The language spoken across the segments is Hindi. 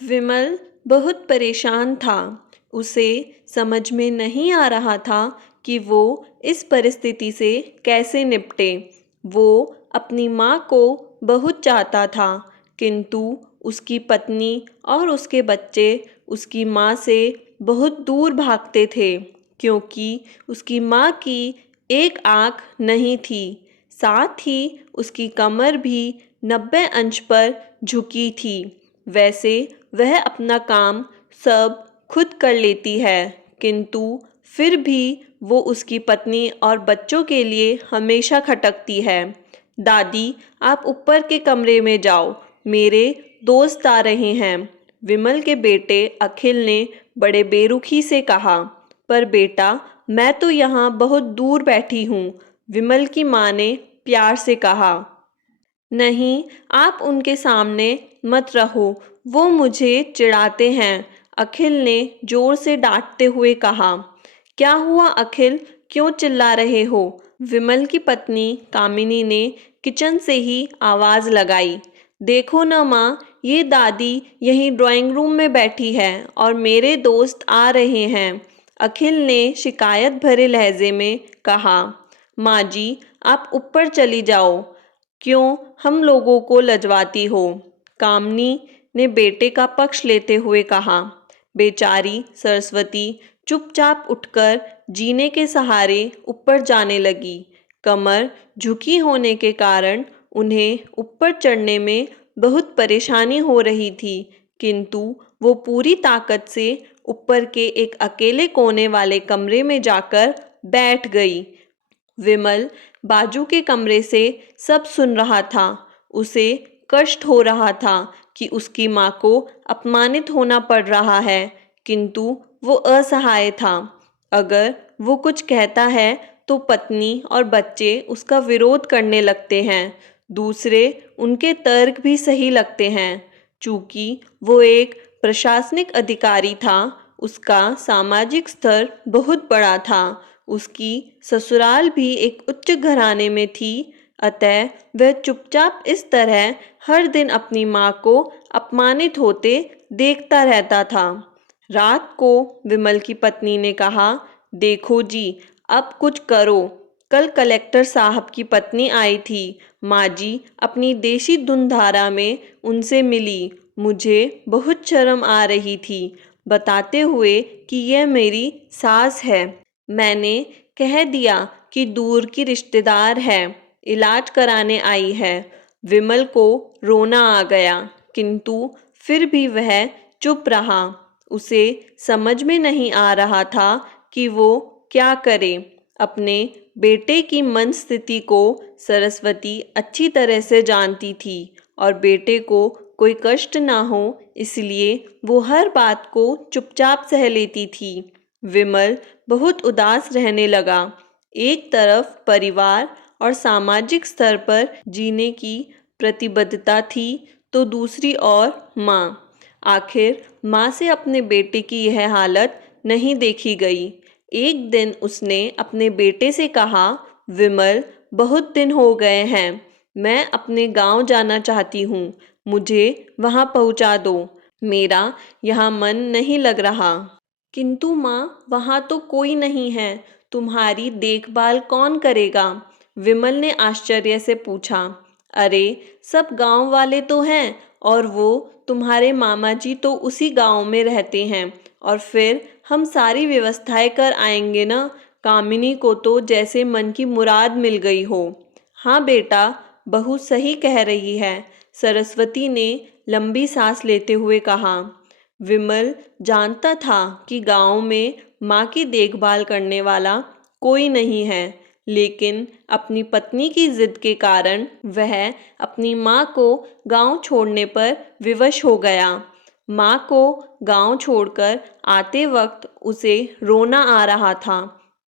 विमल बहुत परेशान था। उसे समझ में नहीं आ रहा था कि वो इस परिस्थिति से कैसे निपटे। वो अपनी माँ को बहुत चाहता था, किंतु उसकी पत्नी और उसके बच्चे उसकी माँ से बहुत दूर भागते थे, क्योंकि उसकी माँ की एक आँख नहीं थी। साथ ही उसकी कमर भी 90 अंश पर झुकी थी। वैसे वह अपना काम सब खुद कर लेती है, किंतु फिर भी वो उसकी पत्नी और बच्चों के लिए हमेशा खटकती है। दादी, आप ऊपर के कमरे में जाओ, मेरे दोस्त आ रहे हैं, विमल के बेटे अखिल ने बड़े बेरुखी से कहा। पर बेटा, मैं तो यहाँ बहुत दूर बैठी हूँ, विमल की माँ ने प्यार से कहा। नहीं, आप उनके सामने मत रहो, वो मुझे चिढ़ाते हैं, अखिल ने जोर से डांटते हुए कहा। क्या हुआ अखिल, क्यों चिल्ला रहे हो? विमल की पत्नी कामिनी ने किचन से ही आवाज़ लगाई। देखो न माँ, ये दादी यहीं ड्राइंग रूम में बैठी है और मेरे दोस्त आ रहे हैं, अखिल ने शिकायत भरे लहजे में कहा। माँ जी, आप ऊपर चली जाओ, क्यों हम लोगों को लजवाती हो? कामनी ने बेटे का पक्ष लेते हुए कहा। बेचारी सरस्वती चुपचाप उठकर जीने के सहारे ऊपर जाने लगी। कमर झुकी होने के कारण उन्हें ऊपर चढ़ने में बहुत परेशानी हो रही थी, किंतु वो पूरी ताकत से ऊपर के एक अकेले कोने वाले कमरे में जाकर बैठ गई। विमल बाजू के कमरे से सब सुन रहा था। उसे कष्ट हो रहा था कि उसकी माँ को अपमानित होना पड़ रहा है, किंतु वो असहाय था। अगर वो कुछ कहता है तो पत्नी और बच्चे उसका विरोध करने लगते हैं। दूसरे उनके तर्क भी सही लगते हैं। चूंकि वो एक प्रशासनिक अधिकारी था, उसका सामाजिक स्तर बहुत बड़ा था। उसकी ससुराल भी एक उच्च घराने में थी, अतः वह चुपचाप इस तरह हर दिन अपनी माँ को अपमानित होते देखता रहता था। रात को विमल की पत्नी ने कहा, देखो जी, अब कुछ करो। कल कलेक्टर साहब की पत्नी आई थी, माँ जी अपनी देशी धुनधारा में उनसे मिली। मुझे बहुत शर्म आ रही थी, बताते हुए कि यह मेरी सास है। मैंने कह दिया कि दूर की रिश्तेदार है, इलाज कराने आई है। विमल को रोना आ गया, किंतु फिर भी वह चुप रहा। उसे समझ में नहीं आ रहा था कि वो क्या करे। अपने बेटे की मन स्थिति को सरस्वती अच्छी तरह से जानती थी और बेटे को कोई कष्ट ना हो, इसलिए वो हर बात को चुपचाप सह लेती थी। विमल बहुत उदास रहने लगा। एक तरफ परिवार और सामाजिक स्तर पर जीने की प्रतिबद्धता थी, तो दूसरी ओर माँ। आखिर माँ से अपने बेटे की यह हालत नहीं देखी गई। एक दिन उसने अपने बेटे से कहा, विमल, बहुत दिन हो गए हैं, मैं अपने गांव जाना चाहती हूँ, मुझे वहाँ पहुँचा दो, मेरा यहाँ मन नहीं लग रहा। किंतु माँ, वहाँ तो कोई नहीं है, तुम्हारी देखभाल कौन करेगा? विमल ने आश्चर्य से पूछा। अरे, सब गांव वाले तो हैं, और वो तुम्हारे मामा जी तो उसी गांव में रहते हैं, और फिर हम सारी व्यवस्थाएं कर आएंगे ना। कामिनी को तो जैसे मन की मुराद मिल गई हो। हाँ बेटा, बहू सही कह रही है, सरस्वती ने लंबी सांस लेते हुए कहा। विमल जानता था कि गांव में माँ की देखभाल करने वाला कोई नहीं है, लेकिन अपनी पत्नी की जिद के कारण वह अपनी माँ को गांव छोड़ने पर विवश हो गया। माँ को गांव छोड़कर आते वक्त उसे रोना आ रहा था,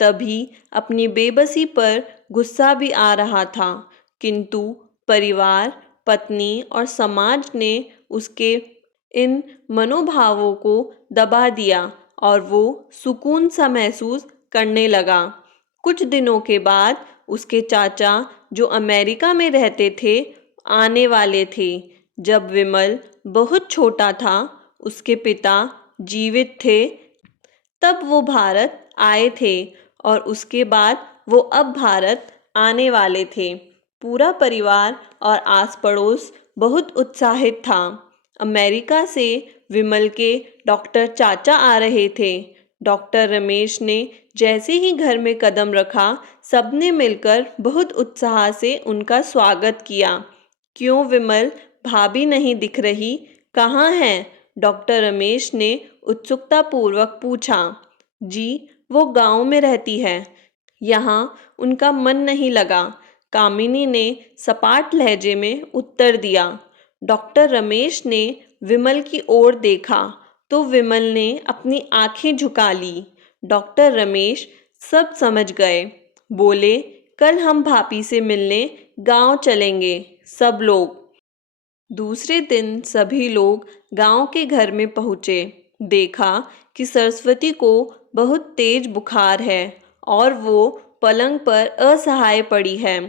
तभी अपनी बेबसी पर गुस्सा भी आ रहा था, किंतु परिवार, पत्नी और समाज ने उसके इन मनोभावों को दबा दिया और वो सुकून सा महसूस करने लगा। कुछ दिनों के बाद उसके चाचा, जो अमेरिका में रहते थे, आने वाले थे। जब विमल बहुत छोटा था, उसके पिता जीवित थे तब वो भारत आए थे और उसके बाद वो अब भारत आने वाले थे। पूरा परिवार और आस पड़ोस बहुत उत्साहित था। अमेरिका से विमल के डॉक्टर चाचा आ रहे थे। डॉक्टर रमेश ने जैसे ही घर में कदम रखा, सबने मिलकर बहुत उत्साह से उनका स्वागत किया। क्यों विमल, भाभी नहीं दिख रही, कहाँ हैं? डॉक्टर रमेश ने उत्सुकतापूर्वक पूछा। जी, वो गांव में रहती है, यहाँ उनका मन नहीं लगा, कामिनी ने सपाट लहजे में उत्तर दिया। डॉक्टर रमेश ने विमल की ओर देखा तो विमल ने अपनी आंखें झुका ली। डॉक्टर रमेश सब समझ गए। बोले, कल हम भाभी से मिलने गांव चलेंगे सब लोग। दूसरे दिन सभी लोग गांव के घर में पहुँचे। देखा कि सरस्वती को बहुत तेज बुखार है और वो पलंग पर असहाय पड़ी है।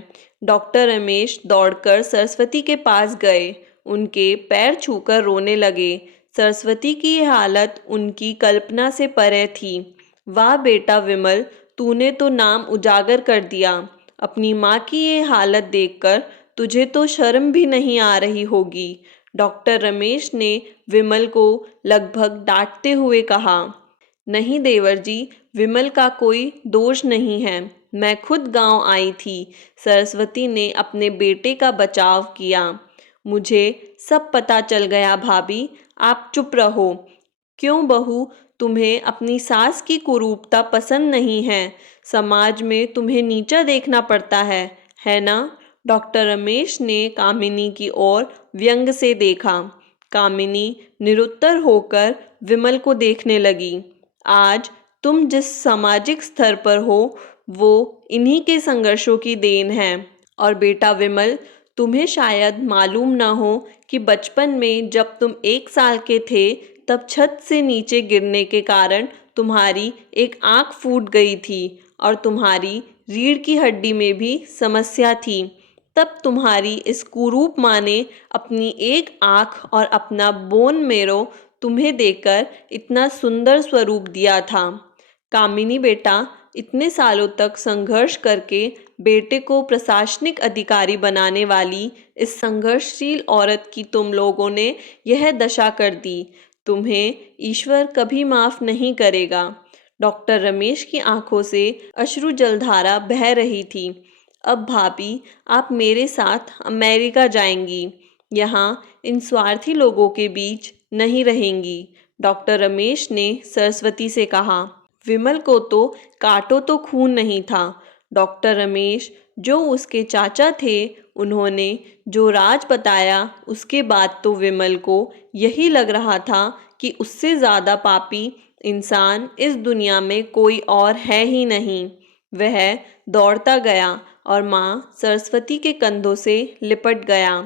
डॉक्टर रमेश दौड़कर सरस्वती के पास गए, उनके पैर छूकर रोने लगे। सरस्वती की ये हालत उनकी कल्पना से परे थी। वाह बेटा विमल, तूने तो नाम उजागर कर दिया। अपनी माँ की ये हालत देखकर तुझे तो शर्म भी नहीं आ रही होगी। डॉक्टर रमेश ने विमल को लगभग डांटते हुए कहा। नहीं देवर जी, विमल का कोई दोष नहीं है, मैं खुद गांव आई थी। सरस्वती ने अपने बेटे का बचाव किया। मुझे सब पता चल गया भाभी, आप चुप रहो। क्यों बहू, तुम्हें अपनी सास की कुरूपता पसंद नहीं है? समाज में तुम्हें नीचा देखना पड़ता है ना? डॉक्टर रमेश ने कामिनी की ओर व्यंग से देखा। कामिनी निरुत्तर होकर विमल को देखने लगी। आज तुम जिस सामाजिक स्तर पर हो वो इन्हीं के संघर्षों की देन है। और बेटा विमल, तुम्हें शायद मालूम ना हो कि बचपन में जब तुम 1 साल के थे तब छत से नीचे गिरने के कारण तुम्हारी एक आंख फूट गई थी और तुम्हारी रीढ़ की हड्डी में भी समस्या थी। तब तुम्हारी इस कुरूप माँ ने अपनी एक आंख और अपना बोन मेरो तुम्हें देकर इतना सुंदर स्वरूप दिया था। कामिनी बेटा, इतने सालों तक संघर्ष करके बेटे को प्रशासनिक अधिकारी बनाने वाली इस संघर्षशील औरत की तुम लोगों ने यह दशा कर दी। तुम्हें ईश्वर कभी माफ नहीं करेगा। डॉक्टर रमेश की आंखों से अश्रु जलधारा बह रही थी। अब भाभी, आप मेरे साथ अमेरिका जाएंगी, यहाँ इन स्वार्थी लोगों के बीच नहीं रहेंगी। डॉक्टर रमेश ने सरस्वती से कहा। विमल को तो काटो तो खून नहीं था। डॉक्टर रमेश जो उसके चाचा थे, उन्होंने जो राज बताया उसके बाद तो विमल को यही लग रहा था कि उससे ज़्यादा पापी इंसान इस दुनिया में कोई और है ही नहीं। वह दौड़ता गया और माँ सरस्वती के कंधों से लिपट गया।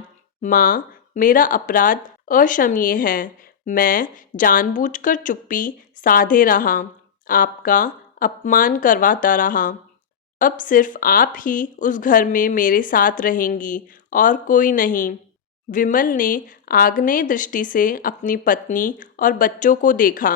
माँ, मेरा अपराध अक्षम्य है। मैं जानबूझकर चुप्पी साधे रहा, आपका अपमान करवाता रहा। अब सिर्फ आप ही उस घर में मेरे साथ रहेंगी और कोई नहीं। विमल ने आग्नेय दृष्टि से अपनी पत्नी और बच्चों को देखा।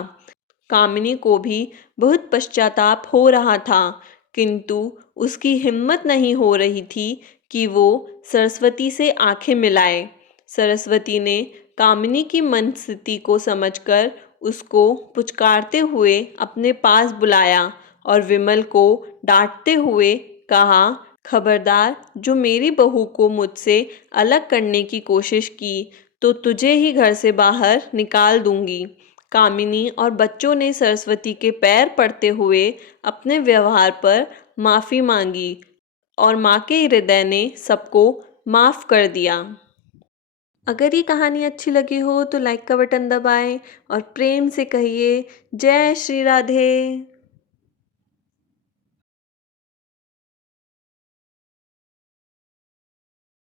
कामिनी को भी बहुत पश्चाताप हो रहा था, किंतु उसकी हिम्मत नहीं हो रही थी कि वो सरस्वती से आंखें मिलाए। सरस्वती ने कामिनी की मन स्थिति को समझकर उसको पुचकारते हुए अपने पास बुलाया और विमल को डांटते हुए कहा, खबरदार, जो मेरी बहू को मुझसे अलग करने की कोशिश की तो तुझे ही घर से बाहर निकाल दूंगी। कामिनी और बच्चों ने सरस्वती के पैर पड़ते हुए अपने व्यवहार पर माफ़ी मांगी और माँ के हृदय ने सबको माफ़ कर दिया। अगर ये कहानी अच्छी लगी हो तो लाइक का बटन दबाएं और प्रेम से कहिए जय श्री राधे।